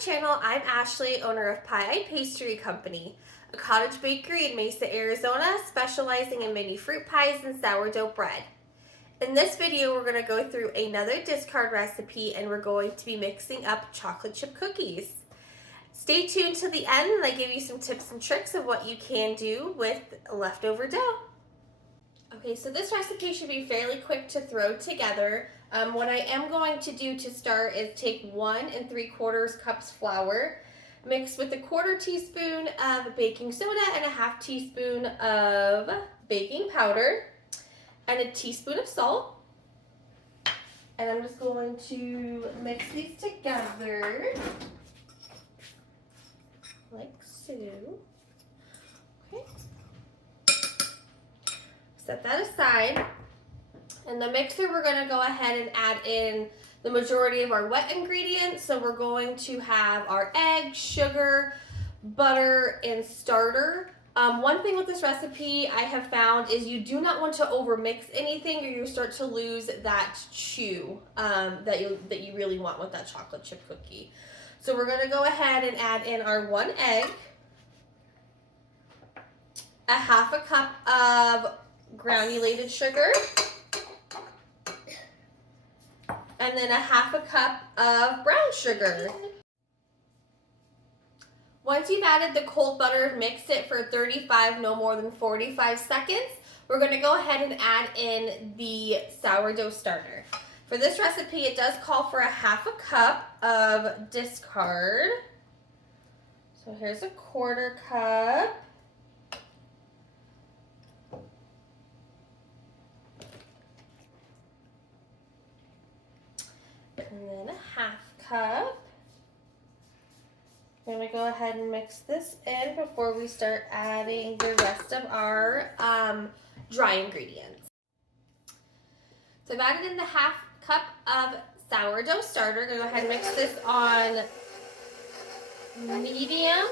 channel. I'm Ashley, owner of Pie Pastry Company, a cottage bakery in Mesa, Arizona, specializing in mini fruit pies and sourdough bread. In this video, we're going to go through another discard recipe, and we're going to be mixing up chocolate chip cookies. Stay tuned to the end, and I give you some tips and tricks of what you can do with leftover dough. Okay, so this recipe should be fairly quick to throw together. What I am going to do to start is take 1 3/4 cups flour, mix with a 1/4 teaspoon of baking soda and a 1/2 teaspoon of baking powder and a teaspoon of salt. And I'm just going to mix these together like so. Okay. Set that aside. In the mixer, we're going to go ahead and add in the majority of our wet ingredients. So we're going to have our eggs, sugar, butter, and starter. One thing with this recipe I have found is you do not want to overmix anything, or you start to lose that chew that you really want with that chocolate chip cookie. So we're going to go ahead and add in our 1 egg, a 1/2 cup of granulated sugar, and then a 1/2 cup of brown sugar. Once you've added the cold butter, mix it for 35, no more than 45 seconds. We're going to go ahead and add in the sourdough starter. For this recipe, it does call for a 1/2 cup of discard. So here's a 1/4 cup. And then a 1/2 cup. I'm going to go ahead and mix this in before we start adding the rest of our dry ingredients. So I've added in the 1/2 cup of sourdough starter. I'm going to go ahead and mix this on medium.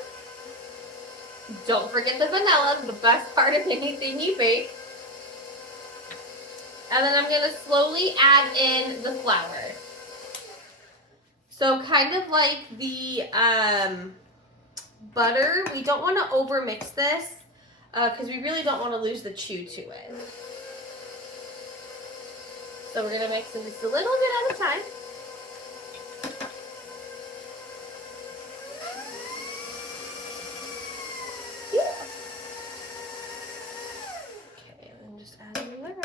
Don't forget the vanilla, the best part of anything you bake. And then I'm going to slowly add in the flour. So kind of like the butter, we don't want to over mix this because we really don't want to lose the chew to it. So we're going to mix it just a little bit at a time. Okay, I'm just adding the rest.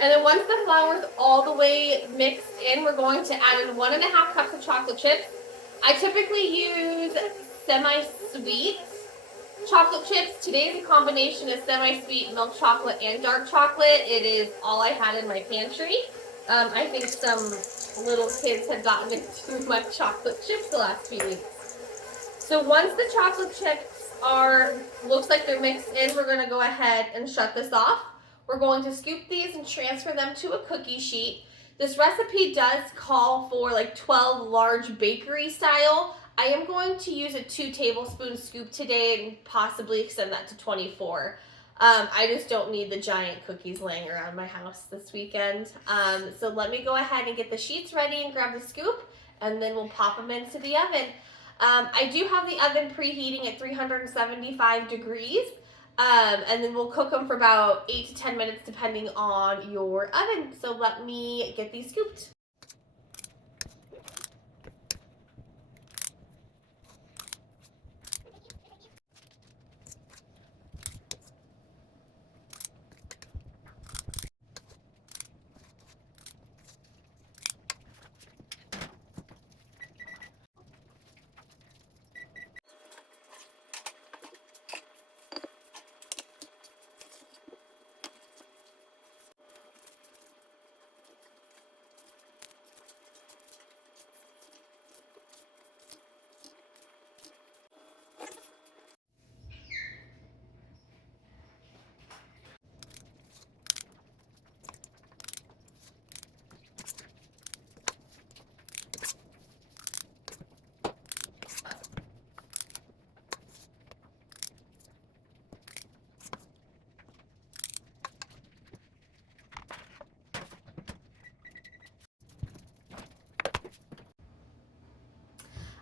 And then once the flour is all the way mixed in, we're going to add in 1 1/2 cups of chocolate chips. I typically use semi-sweet chocolate chips. Today is a combination of semi-sweet milk chocolate and dark chocolate. It is all I had in my pantry. I think some little kids had gotten into too much chocolate chips the last few weeks. So once the chocolate chips looks like they're mixed in, we're going to go ahead and shut this off. We're going to scoop these and transfer them to a cookie sheet. This recipe does call for like 12 large bakery style. I am going to use a 2 tablespoon scoop today and possibly extend that to 24. I just don't need the giant cookies laying around my house this weekend. So let me go ahead and get the sheets ready and grab the scoop, and then we'll pop them into the oven. I do have the oven preheating at 375 degrees. And then we'll cook them for about 8 to 10 minutes depending on your oven. So let me get these scooped.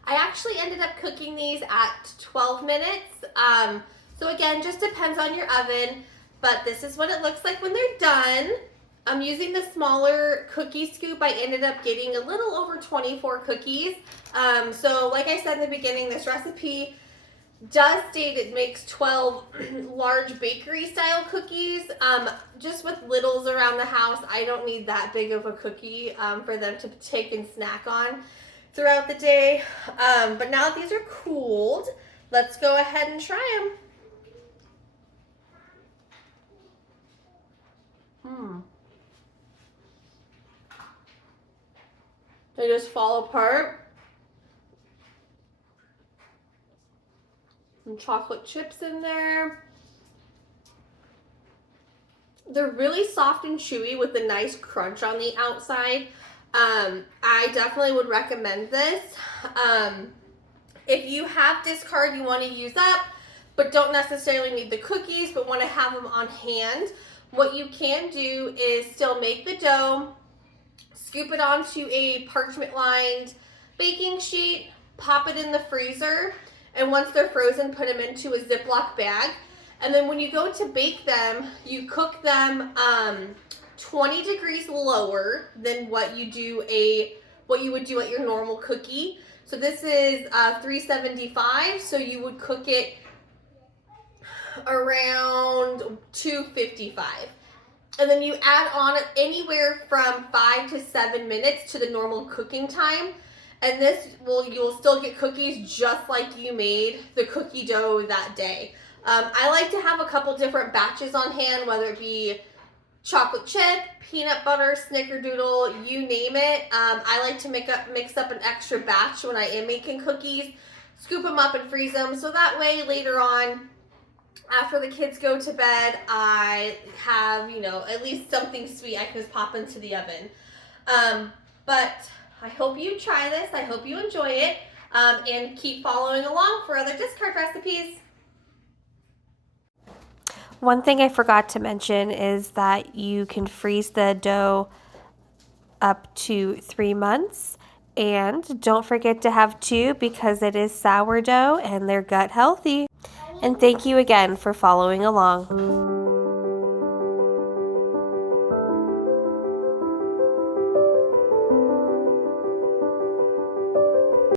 I actually ended up cooking these at 12 minutes. So again, just depends on your oven, but this is what it looks like when they're done. I'm using the smaller cookie scoop. I ended up getting a little over 24 cookies. So like I said in the beginning, this recipe does state it makes 12 large bakery style cookies. Just with littles around the house, I don't need that big of a cookie for them to take and snack on throughout the day. But now that these are cooled, let's go ahead and try them. They just fall apart. Some chocolate chips in there. They're really soft and chewy with a nice crunch on the outside. I definitely would recommend this. If you have discard you want to use up, but don't necessarily need the cookies, but want to have them on hand, what you can do is still make the dough, scoop it onto a parchment-lined baking sheet, pop it in the freezer, and once they're frozen, put them into a Ziploc bag. And then when you go to bake them, you cook them 20 degrees lower than what you would do at your normal cookie. So this is 375, so you would cook it around 255. And then you add on anywhere from 5 to 7 minutes to the normal cooking time. And you'll still get cookies just like you made the cookie dough that day. I like to have a couple different batches on hand, whether it be chocolate chip, peanut butter, snickerdoodle, you name it. I like to mix up an extra batch when I am making cookies, scoop them up and freeze them. So that way later on, after the kids go to bed, I have, at least something sweet I can just pop into the oven. But I hope you try this. I hope you enjoy it, and keep following along for other discard recipes. One thing I forgot to mention is that you can freeze the dough up to 3 months. And don't forget to have 2 because it is sourdough and they're gut healthy. And thank you again for following along.